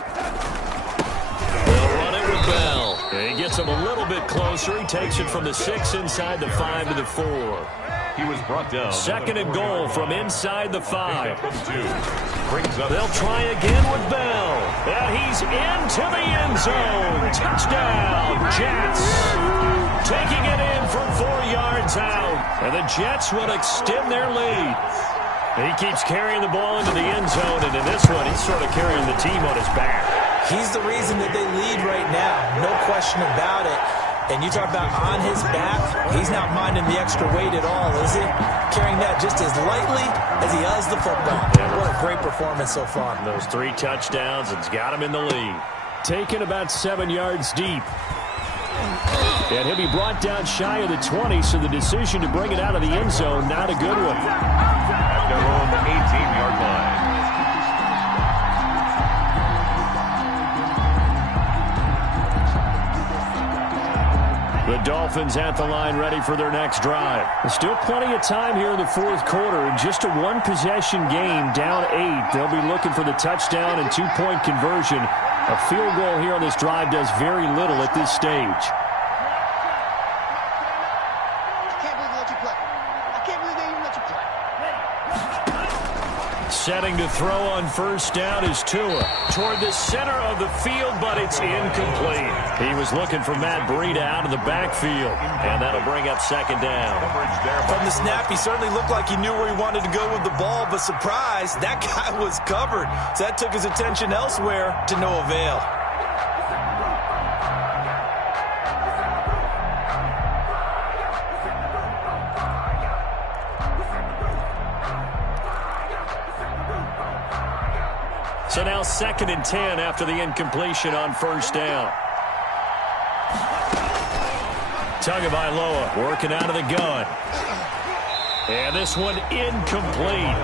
They'll run it with Bell. And he gets him a little bit closer. He takes it from the 6 inside the 5 to the 4. He was brought down. 2nd and goal from inside the 5. They'll try again with Bell. And he's into the end zone. Touchdown, Jets. Taking it in from 4 yards out. And the Jets will extend their lead. He keeps carrying the ball into the end zone, and in this one, he's sort of carrying the team on his back. He's the reason that they lead right now. No question about it. And you talk about on his back, he's not minding the extra weight at all, is he? Carrying that just as lightly as he does the football. Yeah, what a great performance so far. Those 3 touchdowns, it's got him in the lead. Taken about 7 yards deep. And he'll be brought down shy of the 20, so the decision to bring it out of the end zone, not a good one. At their own 18-yard line. The Dolphins at the line ready for their next drive. There's still plenty of time here in the fourth quarter. In just a one-possession game, down 8. They'll be looking for the touchdown and 2-point conversion. A field goal here on this drive does very little at this stage. Setting to throw on first down is Tua. Toward the center of the field, but it's incomplete. He was looking for Matt Breida out of the backfield, and that'll bring up 2nd down. From the snap, he certainly looked like he knew where he wanted to go with the ball, but surprise, that guy was covered. So that took his attention elsewhere to no avail. So now 2nd and 10 after the incompletion on first down. Tagovailoa working out of the gun. And this one incomplete.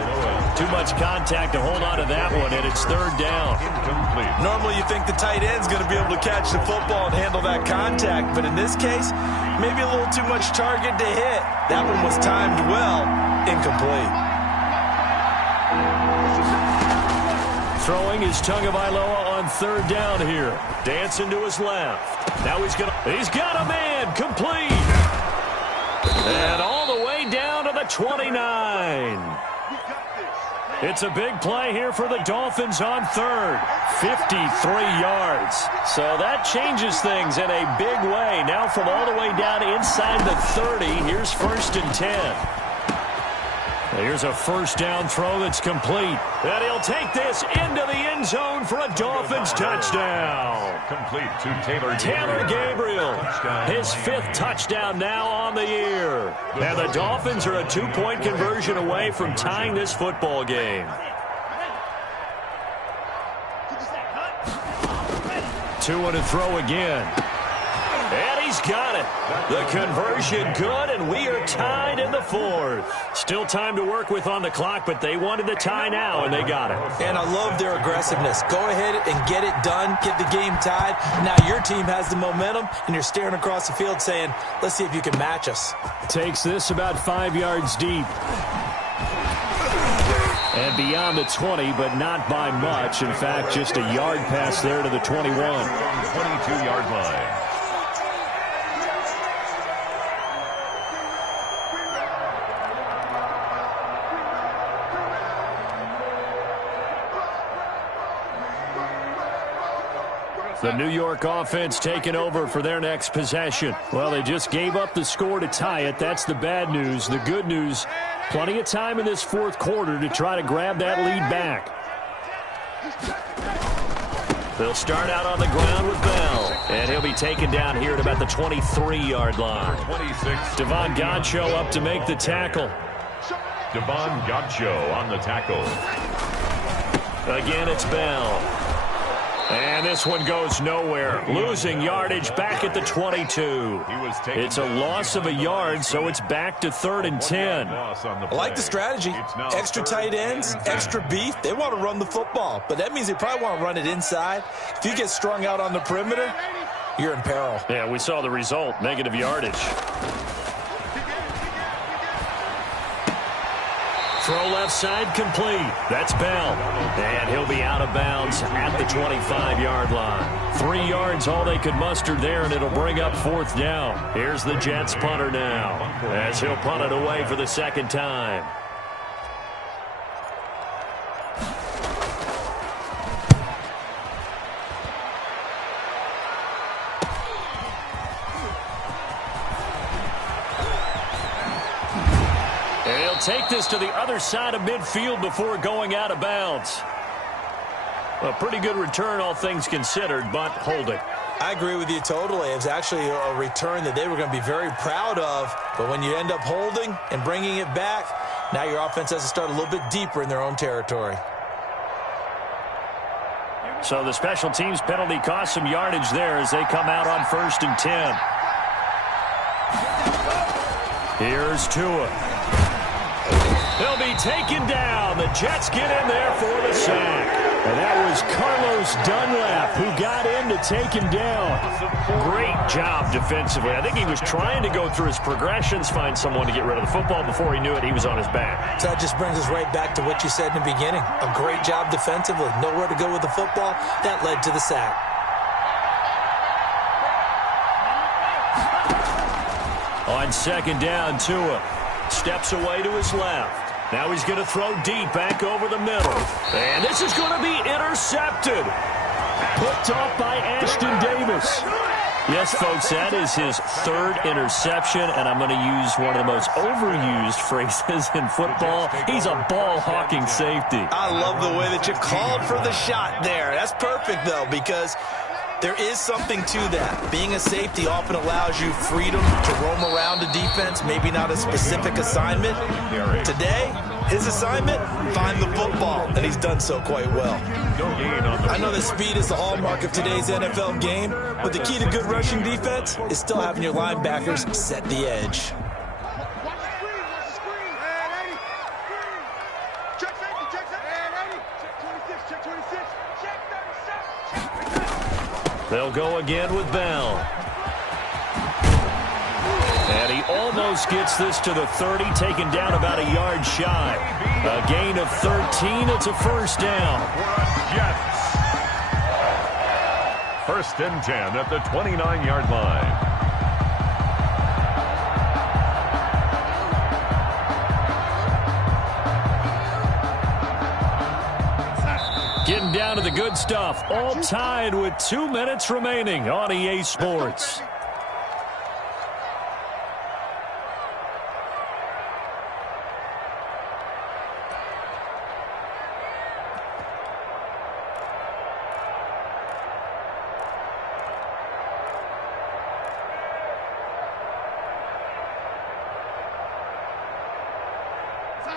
Too much contact to hold on to that one, and it's 3rd down. Incomplete. Normally you think the tight end's going to be able to catch the football and handle that contact, but in this case, maybe a little too much target to hit. That one was timed well. Incomplete. Throwing is Tagovailoa on 3rd down here. Dancing to his left. Now he's got a man complete. And all all the way down to the 29. It's a big play here for the Dolphins on third. 53 yards. So that changes things in a big way. Now from all the way down inside the 30, here's 1st and 10. Here's a first down throw that's complete. And he'll take this into the end zone for a Dolphins touchdown. Complete to Taylor Gabriel. His 5th touchdown now on the year. And the Dolphins are a 2-point conversion away from tying this football game. 2 and a throw again. And he's got it. The conversion good, and we are tied in the 4th. Still time to work with on the clock, but they wanted the tie now, and they got it. And I love their aggressiveness. Go ahead and get it done. Get the game tied. Now your team has the momentum, and you're staring across the field saying, let's see if you can match us. Takes this about 5 yards deep. And beyond the 20, but not by much. In fact, just a yard pass there to the 21. 22-yard line. The New York offense taking over for their next possession. Well, they just gave up the score to tie it. That's the bad news. The good news, plenty of time in this 4th quarter to try to grab that lead back. They'll start out on the ground with Bell. And he'll be taken down here at about the 23-yard line. 26. Devon Godchaux up to make the tackle. Devon Godchaux on the tackle. Again, it's Bell. And this one goes nowhere. Losing yardage back at the 22. It's a loss of a yard, so it's back to 3rd and 10. I like the strategy. Extra tight ends, extra beef. They want to run the football, but that means they probably want to run it inside. If you get strung out on the perimeter, you're in peril. Yeah, we saw the result, negative yardage. Throw left side complete. That's Bell. And he'll be out of bounds at the 25-yard line. 3 yards all they could muster there, and it'll bring up 4th down. Here's the Jets punter now, as he'll punt it away for the 2nd time. Take this to the other side of midfield before going out of bounds. A pretty good return, all things considered, but hold it. I agree with you totally. It was actually a return that they were going to be very proud of, but when you end up holding and bringing it back, now your offense has to start a little bit deeper in their own territory. So the special teams penalty cost some yardage there as they come out on 1st and 10. Here's Tua. They'll be taken down. The Jets get in there for the sack. And that was Carlos Dunlap who got in to take him down. Great job defensively. I think he was trying to go through his progressions, find someone to get rid of the football. Before he knew it, he was on his back. So that just brings us right back to what you said in the beginning. A great job defensively. Nowhere to go with the football. That led to the sack. On 2nd down, Tua steps away to his left. Now he's going to throw deep back over the middle. And this is going to be intercepted. Picked off by Ashton Davis. Yes, folks, that is his 3rd interception, and I'm going to use one of the most overused phrases in football. He's a ball-hawking safety. I love the way that you called for the shot there. That's perfect, though, because there is something to that. Being a safety often allows you freedom to roam around a defense, maybe not a specific assignment. Today, his assignment, find the football, and he's done so quite well. I know that speed is the hallmark of today's NFL game, but the key to good rushing defense is still having your linebackers set the edge. They'll go again with Bell. And he almost gets this to the 30, taken down about a yard shy. A gain of 13. It's a 1st down. Jets. 1st and 10 at the 29-yard line. the good stuff. All tied with 2 minutes remaining on EA Sports.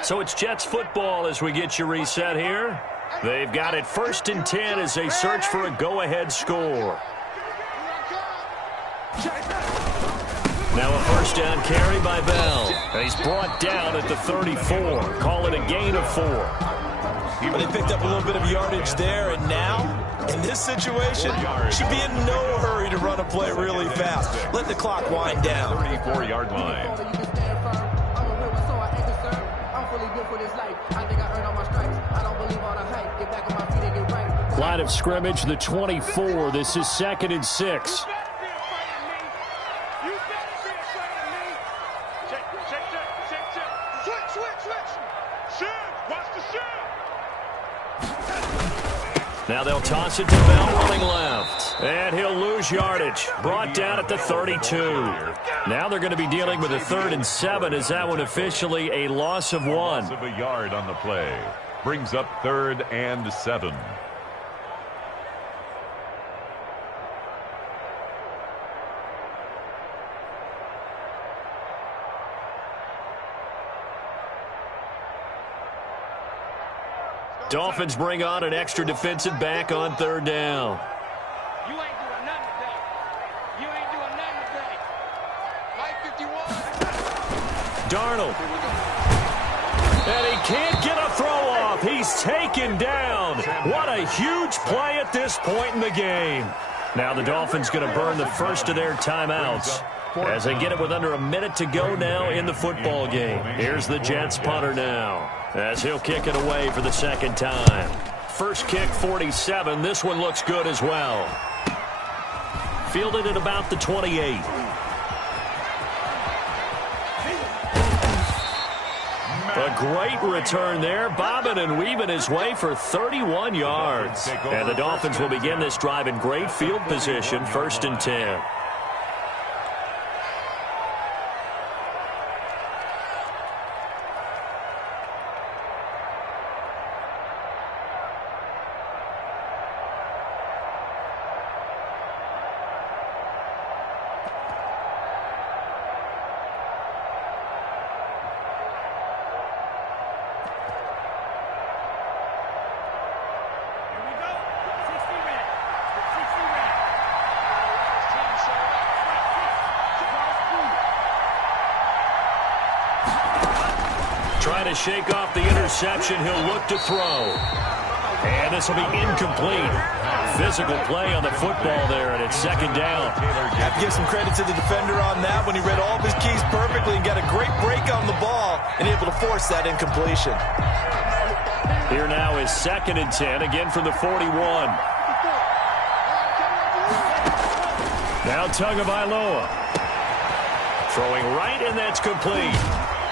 So it's Jets football as we get you reset here. They've got it 1st and 10 as they search for a go-ahead score. Now a 1st down carry by Bell. He's brought down at the 34. Call it a gain of 4. But they picked up a little bit of yardage there, and now, in this situation, should be in no hurry to run a play really fast. Let the clock wind down. 34-yard line. Line of scrimmage, the 24. This is 2nd and 6. Now they'll toss it to Bell running left. And he'll lose yardage. Brought down at the 32. Now they're going to be dealing with a 3rd and 7. Is that one officially a loss of 1? Loss of a yard on the play. Brings up 3rd and 7. Dolphins bring on an extra defensive back on 3rd down. You ain't doing nothing today. You ain't doing nothing today. Mike 51. Darnold. And he can't get a throw off. He's taken down. What a huge play at this point in the game. Now the Dolphins going to burn the first of their timeouts as they get it with under a minute to go now in the football game. Here's the Jets punter now as he'll kick it away for the 2nd time. First kick, 47. This one looks good as well. Fielded at about the 28. A great return there, bobbing and weaving his way for 31 yards. And the Dolphins will begin this drive in great field position, 1st and 10. Trying to shake off the interception. He'll look to throw. And this will be incomplete. Physical play on the football there, and it's 2nd down. Have to give some credit to the defender on that when he read all of his keys perfectly and got a great break on the ball and able to force that incompletion. Here now is 2nd and 10, again from the 41. Now Tagovailoa. Throwing right, and that's complete.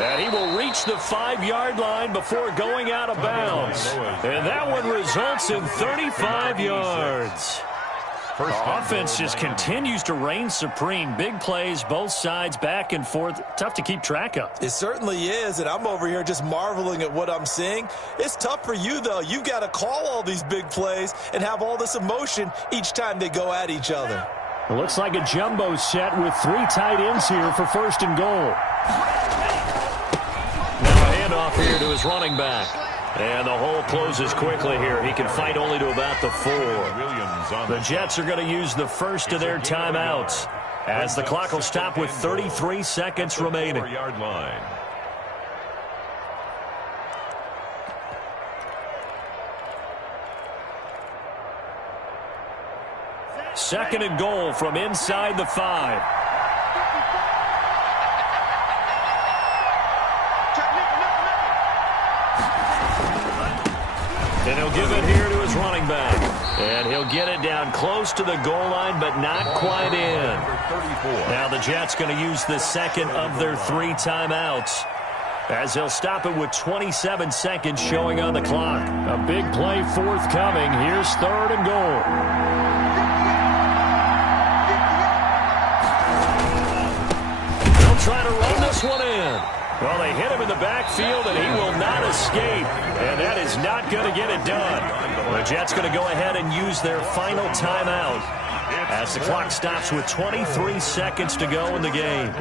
And he will reach the 5-yard line before going out of bounds. And that one results in 35 yards. Offense just continues to reign supreme. Big plays, both sides, back and forth. Tough to keep track of. It certainly is, and I'm over here just marveling at what I'm seeing. It's tough for you, though. You've got to call all these big plays and have all this emotion each time they go at each other. It looks like a jumbo set with 3 tight ends here for 1st and goal. Off here to his running back. And the hole closes quickly here. He can fight only to about the 4. The Jets are going to use the first of their timeouts as the clock will stop with 33 seconds remaining. 4-yard line. Second and goal from inside the 5. And he'll give it here to his running back. And he'll get it down close to the goal line, but not quite in. Now the Jets going to use the second of their 3 timeouts as they'll stop it with 27 seconds showing on the clock. A big play forthcoming. Here's 3rd and goal. They'll try to run this one in. Well, they hit him in the backfield, and he will not escape. And that is not going to get it done. The Jets going to go ahead and use their final timeout as the clock stops with 23 seconds to go in the game.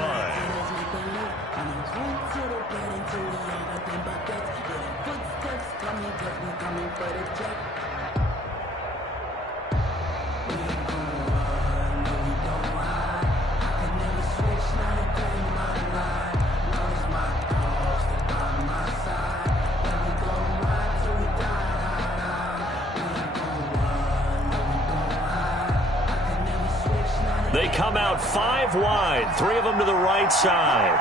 They come out 5 wide, 3 of them to the right side.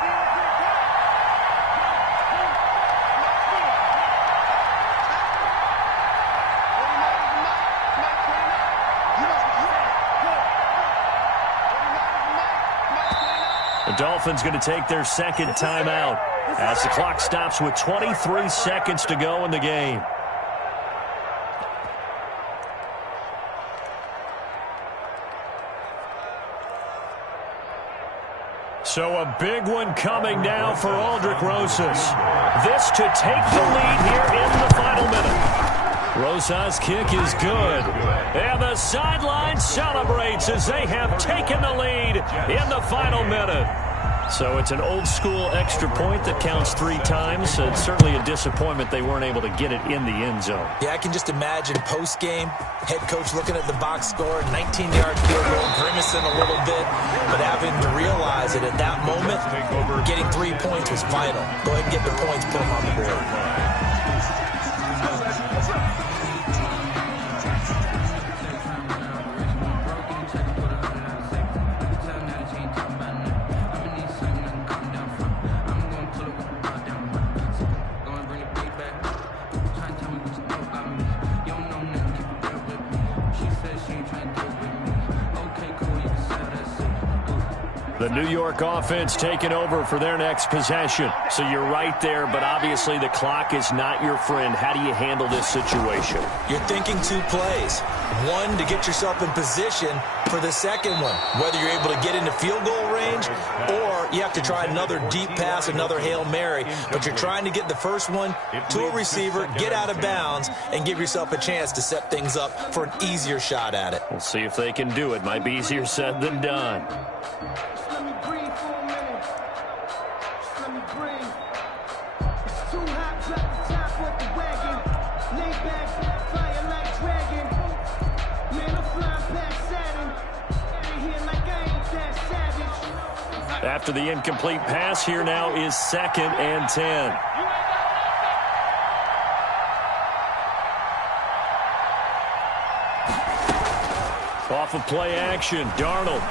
The Dolphins going to take their second timeout as the clock stops with 23 seconds to go in the game. So a big one coming now for Aldrich Rosas. This to take the lead here in the final minute. Rosas' kick is good. And the sideline celebrates as they have taken the lead in the final minute. So it's an old-school extra point that counts 3 times. It's certainly a disappointment they weren't able to get it in the end zone. Yeah, I can just imagine post-game, head coach looking at the box score, 19-yard field goal, grimacing a little bit, but having to realize that at that moment, getting 3 points was vital. Go ahead and get the points, put them on the board. The New York offense taking over for their next possession. So you're right there, but obviously the clock is not your friend. How do you handle this situation? You're thinking 2 plays. One, to get yourself in position for the second one, whether you're able to get into field goal range or you have to try another deep pass, another Hail Mary. But you're trying to get the first one to a receiver, get out of bounds, and give yourself a chance to set things up for an easier shot at it. We'll see if they can do it. Might be easier said than done. After the incomplete pass, here now is 2nd and 10. Off of play action, Darnold.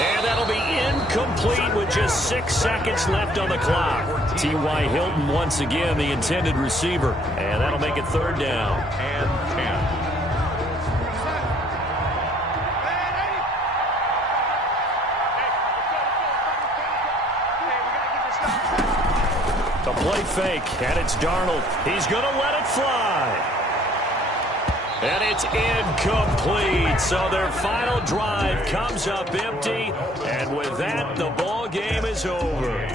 And that'll be incomplete with just 6 seconds left on the clock. T.Y. Hilton once again the intended receiver. And that'll make it 3rd down. And 10. The play fake, and it's Darnold. He's going to let it fly. And it's incomplete. So their final drive comes up empty. And with that, the ball game is over.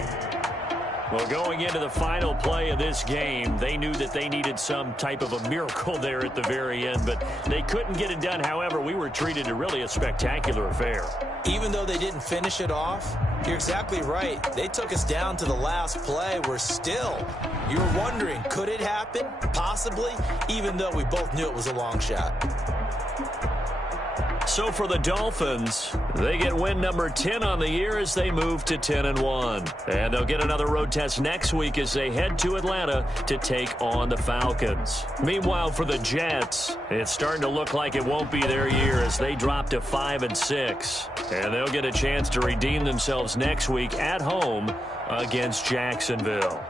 Well, going into the final play of this game, they knew that they needed some type of a miracle there at the very end, but they couldn't get it done. However, we were treated to really a spectacular affair. Even though they didn't finish it off, you're exactly right. They took us down to the last play. We're still, you were wondering, could it happen? Possibly, even though we both knew it was a long shot. So for the Dolphins, they get win number 10 on the year as they move to 10-1. And they'll get another road test next week as they head to Atlanta to take on the Falcons. Meanwhile, for the Jets, it's starting to look like it won't be their year as they drop to 5-6. And they'll get a chance to redeem themselves next week at home against Jacksonville.